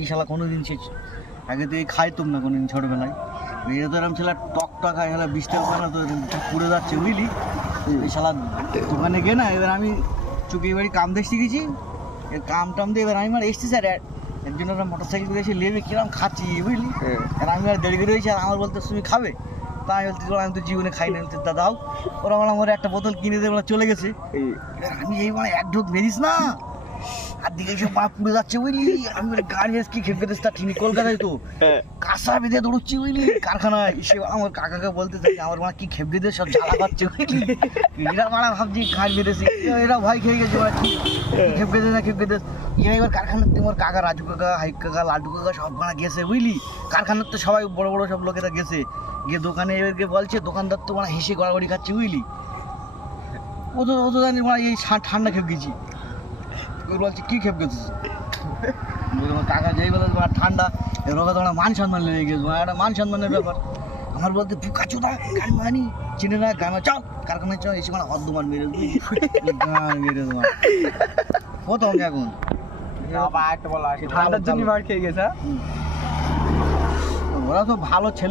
এই শালা কোনোদিন সে আগে থেকে খাইতাম না কোনোদিন ছোটবেলায়। এটা তো এরকম ছেলে টক খায়, শালা 20 টাকা না তো পুড়ে যাচ্ছে বুঝলি। এই শালা দোকানে গিয়ে না, এবার আমি চুকি বাড়ি কাম দেখতে গেছি, কাম টাম দিয়ে এবার আমি মানে এসছি স্যার একজন একটা মোটর সাইকেল করে এসে লেবে কিরম খাচ্ছি বুঝলি। আর আমি আর দেরি করে রয়েছি, আর আমার বলতে তুমি খাবে, তাই বলতে আমি তো জীবনে খাই না। বলতে দাদাও ওরা বলে আমার একটা বোতল কিনে দেবে, ওরা চলে গেছে। এবার আমি এই মানে এক ঢোক বেরিস না, আর দিকে সব পা পুড়ে যাচ্ছে বুঝলি। আমি বলি গাড়ি কি খেপে দিস, তার ঠিক কলকাতায় তো কাঁচা বেঁধে দৌড়চ্ছি বুঝলি কারখানায়। সে আমার কাকাকে বলতে চাই আমার মানে কি খেপে দিয়ে সব জ্বালা পাচ্ছে বুঝলি। এরা মারা ভাবছি খাই বেঁধেছি, এরা ভয় খেয়ে গেছে ওরা কি খেপে দে না খেপে দে। এবার কারখানার তোমার কাকা রাজু কাকা হাইক কাকা লাড্ডু কাকা সব মারা গেছে বুঝলি। কারখানার তো সবাই বড় বড় সব লোকেরা গেছে, গিয়ে দোকানে এবার গিয়ে বলছে, দোকানদার তো মানে হেসে গড়াগড়ি খাচ্ছে বুঝলি। ও তো জানি মানে এই ঠান্ডা খেপ গেছি। বলছি কি খেপ গেছিস, কাকা যেই বলে ঠান্ডা রোগা তোমার মান সম্মান লেগে গেছে, একটা মান সম্মানের ব্যাপার। আমার বলতে পুকা চোদা গাড়ি মানি চিনে না গাড়ি চল কারখানায় চল, এসে মানে হদ্দমান মেরে গান মেরে তোমার প্রথম এখন ঠান্ডার জন্য মার খেয়ে গেছে। ওরা তো ভালো ছেলে